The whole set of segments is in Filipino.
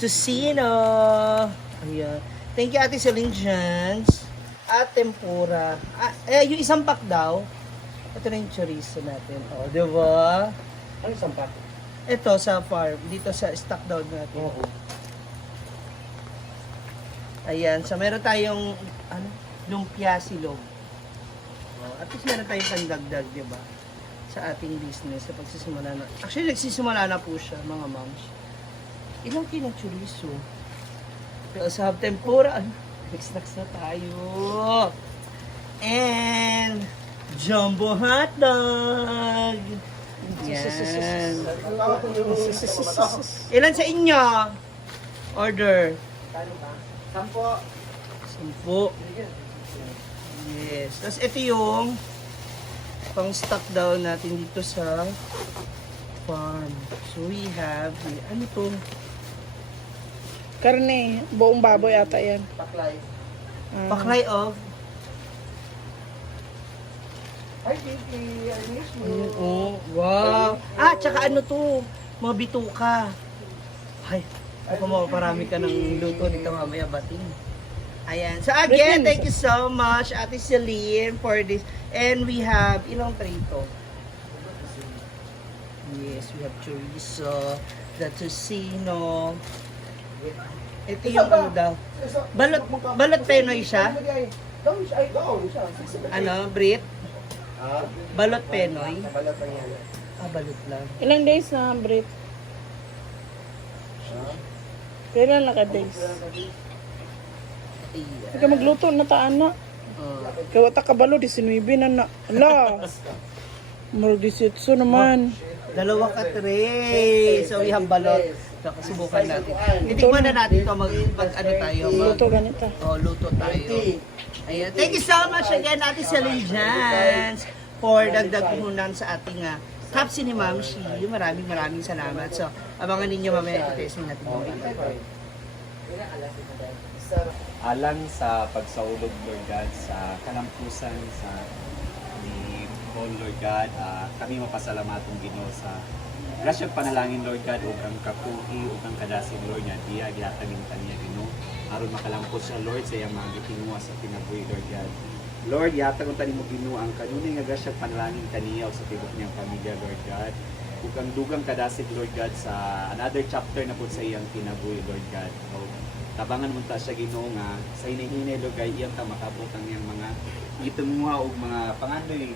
Tocino. Ayan. Thank you, Ate Celine Jans. At tempura. Yung isang pack daw. Ito na yung chorizo natin. O, diba? Ano isang pack? Ito sa farm. Dito sa stock down natin. Oo. Ayan. So, meron tayong lumpia silog. At least meron tayong pandagdag, diba? Sa ating business. Sa pagsisimula na. Actually, nagsisimula na po siya, mga moms. Ilang kinang chorizo? Pero sa tempura, next na tayo. And jumbo hotdog. Yan. Ilan sa inyo? Order. 10. Yes. Tapos ito yung pang stock daw natin dito sa farm. So we have, ano to? Karne, buong baboy ata yan. Paklay. Paklay of. Hi, Kiki. I miss you. Ayan, oh, wow. Tsaka ano to? Mga bituka. Ay, ako mo, parami ka ng luto dito mamaya bating. Ayan. So again, thank you so much, Ate Celine, for this. And we have, ilang tray ito? Yes, we have chorizo, the tocino. Ito yung ano daw. Balot Penoy siya? Ano, Brit? Balot Penoy? Balot lang yan. Balot lang. Ilang days na, Brit? Kailan na ka days? Hindi ka magluto na taan na. Kaya wata kabalo, 19 na na. Ala! Maro 18 naman. Dalawa ka tray. So we have balot. So subukan natin. Titikman na natin ito mag ano tayo. Luto ganito. Luto tayo. Ayan. Thank you so much again, Ate Celine Jans, for dagdag puhunan sa ating Kapsi ni Ma'am Shi. Maraming salamat. So, abangan ninyo mamaya i-testing natin yung video. Alang sa pagsaulog, Lord God, sa kalampusan sa ni Paul, Lord God, kami mapasalamatong Ginoo sa grasyang panalangin, Lord God, ug ang kapuhi ug ang kadasig, Lord God, diya gihatagin kaniya Ginoo aron makalampos siya, Lord, sa iyang mga gitinguha sa kinabuhi, Lord God. Lord, ihatag ko tani mo Ginoo ang kanunay nga grasyang panalangin kaniya ug sa tibok niyang pamilya, Lord God. Ug ang dugang kadasig, Lord God, sa another chapter na pud sa iyang kinabuhi, Lord God. So, tabangan mo ta siya Ginoo nga sa hinihinay, Lord God, iyang ta makabot ang iyang mga gitinguha ug mga pangandoy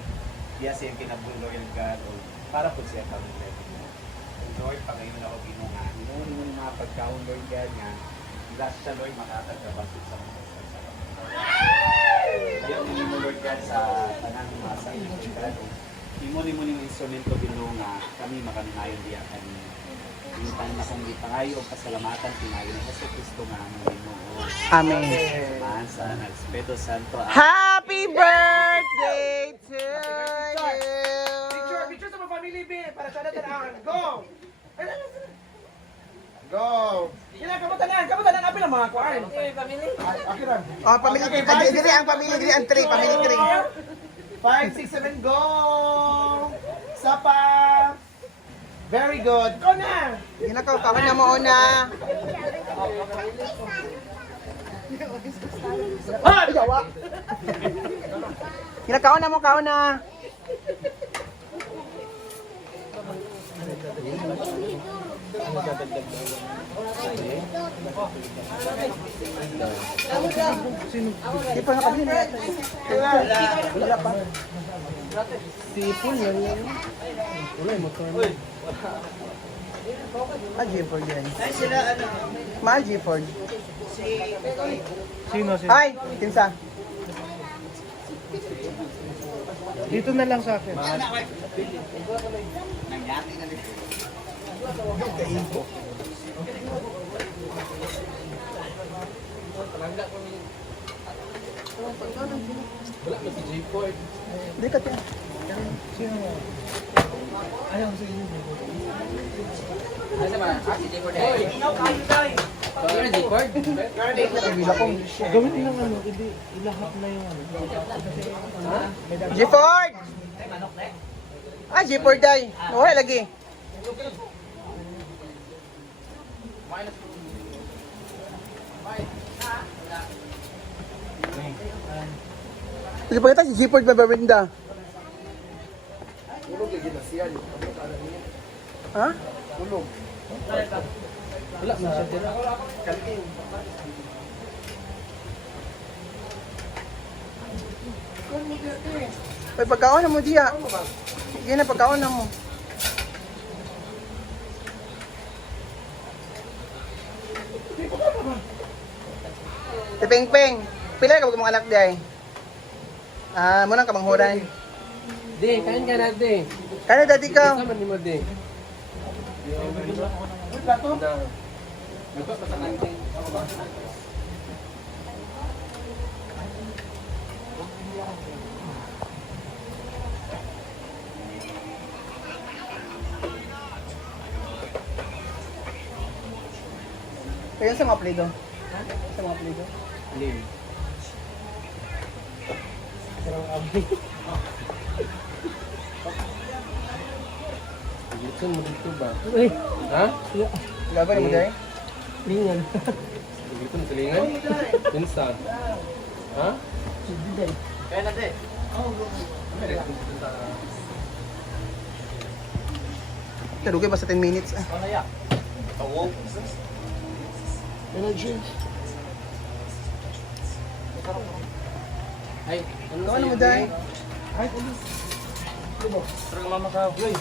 diya sa iyang kinabuhi, Lord God, o para pud sa iyang pamilya. Lord, pangayon ako Ginoo nga Ginoo mo ni mga pagkaon, Lord God, nga bless siya, Lord, makatagabasod sa mga ayaw mo, Lord God, sa tanang masa, Lord God. Imo ni instrumento Ginoo nga kami makanunayon diya kanina. Intan na kong ipangayo o pasalamatan pinayo ni Hesus Kristo nga ang Ginoo. Amen. Samahan sa Espiritu Santo. Happy birthday to you! Picture sa mga family, B. Para sa natin. Go! Go! Kailan kabatanan, apil ang mga kuhaan. Family? Apil lang. Family tree. Dili ang family tree, ang tree, family tree. 5, 6, 7, go! Sapa! Very good. Go na! Ginakaw, kawan na mo una. Ah! Yawa! Ginakaw na mo, kawan na. Di pa nakabili na. Wala pa. Sipon yan yan. Wala yung motor na. G-Ford yan. Ay, sila ano? Mahal G-Ford. Sino? Ay, tinsa. Dito na lang sa akin. Hindi ka tiyan. Sino? Ayaw sa inyo. Gawin lang ano, hindi ilahat na yung ano. G-Ford! G-Ford day. Wala lagi. Sige pa kita, si Gifford Barberinda. Tulog lagi na siya. Ha? Tulog. Wala man siya tira. Kanting. Ay, pagkaon na mo diya. Sige na, pagkaon na mo. Si Peng Peng, pila ka mga anak diay? Ah, muna ka manghuran. Di, kain ka na di. Kano dati ka? Sama ni mo di. Kayo sa mga plido? Sa mga plido? Lim. Gusto mo dito ba? Ha? Gagawin mo diay? Lingan. Gusto mo tulingan? Pinsa. Ha? Kaya na di. Tarugay ba sa 10 minutes? Ah. Energy. Ay, Ano mo diay? Ay, ulit. Terang mama ka. Uy.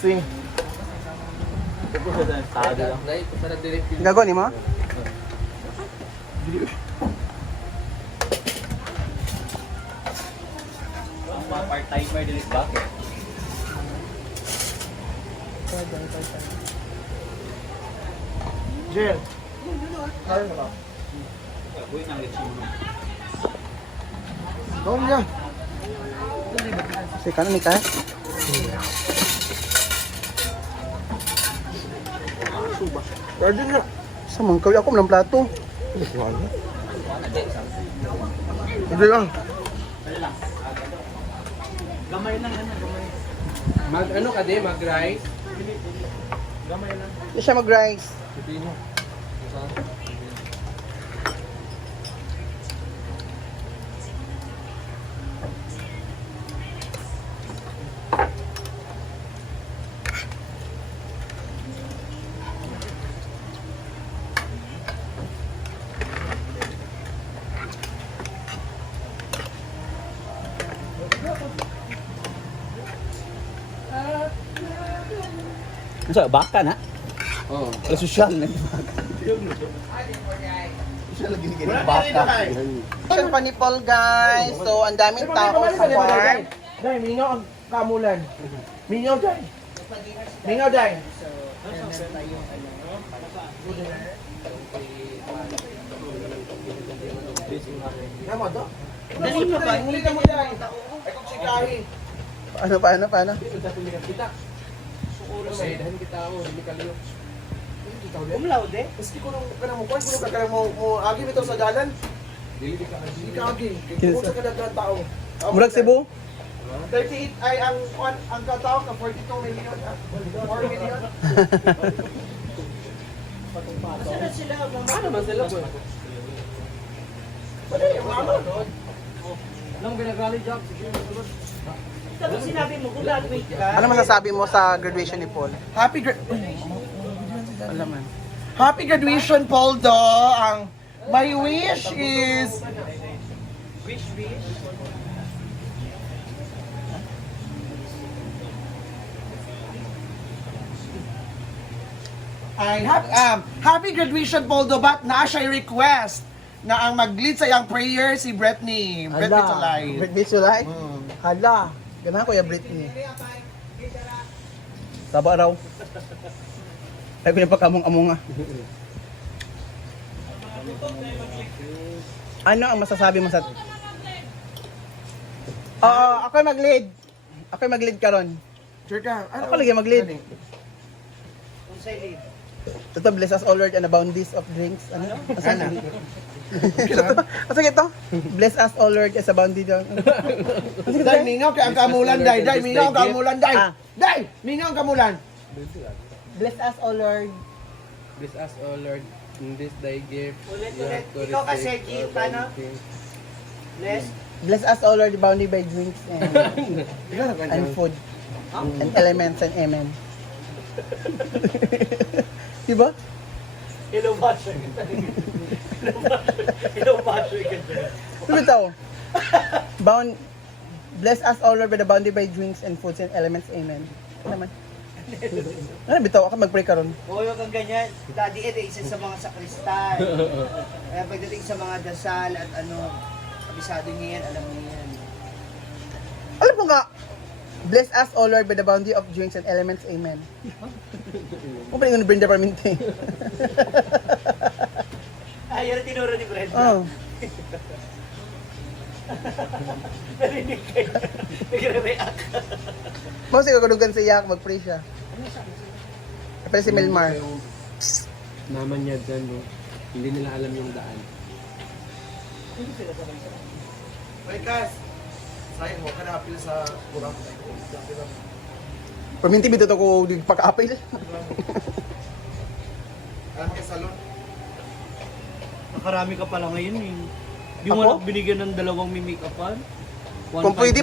Sing. Nay, para direct. Gagawin ni mo? Part-timer din ba? Jill. Kaya mo ba? Uy, nang lechon mo. Gawin niya. Si kanan ni ka? Pwede niya. Sa mga kawin ako ng plato. Hindi lang. Gamay lang yan, gamay. Mag ano ka di? Mag rice? Hindi siya mag-rice. Hindi mo. Sa baka na. Oo. Wala sosyal na. Baka. Action pa ni Paul, guys. So, ang daming tao sa farm. Day, mingaw ang kamulan. Mingaw, Day. Mingaw, Day. Namo to? Dali pa ba? Huli na mo, Day. Ay kung sikahi. Paano? Kita. Kasi dahan kita ako, hindi ka liyo. Umlaw de? Maski ko nung kanang mo, kung kanang mo agi bitaw sa dalan. Dili ka agi. Ka agi. Kung sa kadaghan tao. Murag Cebu? 38 ay ang katao ka 42 million. 4 million. Kasi na sila, Ano man sila boy? Pwede, mama. Nang binagali job, sige. tapos sinabi mo, graduate ka. Ano masasabi mo sa graduation ni Paul? Alam mo. Happy graduation, Poldo. Ang my wish is Wish. happy graduation, Poldo, but naa siya request na ang mag-lead sa iyang prayer si Britney. Britney Tulay. Britney Tulay? Hala. Ganahan ko yung Britney. Taba raw. Ay ko niya pa kamong-among nga. Ano ang masasabi mo sa... Oo, ako mag-lead. Ako mag-lead karon. Sure ka? Ako lagi mag-lead. Kung sa'yo lead. Ito, bless us all Lord and abound this of drinks. Ano? Asan? Sige ito. Bless us, O Lord, as a bounty down. Day, mingaw kay ang kamulan, day. Day, mingaw ang kamulan, day. Ah. Day, mingaw ang kamulan. Bless us, O Lord. Bless us, O Lord, in this thy gift. Ulit, You have to ikaw kasi, receive G, our paano? bounty. Bless. Bless us, O Lord, bounty by drinks and food. And elements and amen. Diba? Hello, Basher. Hello, Basher ka dyan. Bitaw. Bless us, O Lord, with the bounty by drinks and foods and elements. Amen. Ano naman? Ano, bitaw ako, mag-pray ka ron. Oo, yung kang ganyan. Daddy, ito isa sa mga sakristan. Kaya pagdating sa mga dasal at ano, kabisado niya yan, alam niya yan. Alam mo nga, bless us, O Lord, with the bounty of drinks and elements. Amen. Kung pa yung Brenda Parminte. Ay, yan ang tinuro ni Brenda. Oh. Narinig kayo. Nagre-react. Mao siya kadugan sa iyak, mag-pray siya. Pero si Melmar. Yung naman niya dyan, no? Hindi nila alam yung daan. Wait, guys. Sayang mo, kanapil sa kurang. Parminti bito to ko di pagka-apil. Alam mo kay salon? Nakarami ka pala ngayon eh. Di mo Ako? lang binigyan ng dalawang mimik-upan. Kung pwede